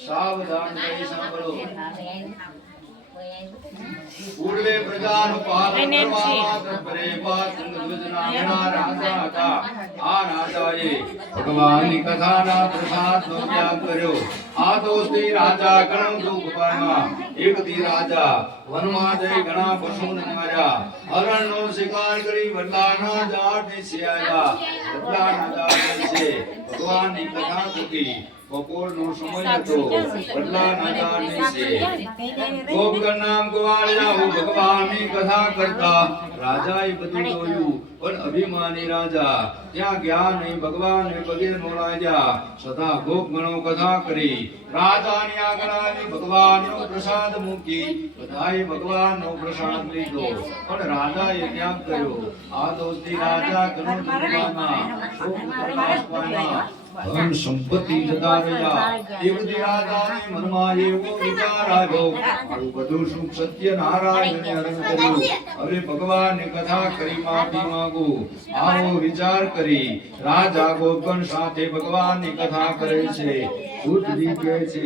सावधान रही सांभळो पूर्वे प्रजानु पालन કરવા માત્ર પરે પાતુંગ નામના રાજા હતા આ રાજાએ ભગવાનની કથાના પ્રસાદનો ત્યાગ કર્યો આ દોસ્તી રાજા ઘણો દુઃખ પામ્યા એકથી રાજા વનમાં જઈ ઘણા પશુને માર્યા હરણનો શિકાર કરી વડલાના ઝાડ નીચે આવ્યા વડલાના ઝાડ નીચે ભગવાનની કથા થતી બપોરનો સમય હતો વડલાના ઝાડ નીચે ગોપગણ નામ ગોવાળિયા ભગવાનની કથા કરતા રાજાએ બધું જોયું પણ અભિમાની રાજા ત્યાં ગયા નહીં ભગવાનને પગે મોલાયા સદા ગોપગણો કથા કરી રાજાની આગળ આવી ભગવાનનો પ્રસાદ મૂકી બધાએ ભગવાનનો પ્રસાદ લીધો પણ રાજાએ ત્યાગ કર્યો આ દોસ્તી રાજા ઘણો દુઃખમાં શોક પ્રકાશ પામ્યા ધન સંપત્તિ જતા રહ્યા એકથી રાજાને મનમાં એવો વિચાર આવ્યો મારું બધું સુખ સત્ય નારાયણને અર્પણ કર્યું હવે ભગવાનની કથા કરી માફી માંગુ આવો વિચાર કરી રાજા ગોપગણ સાથે ભગવાનની કથા કરે છે બુદ્ધિ કહે છે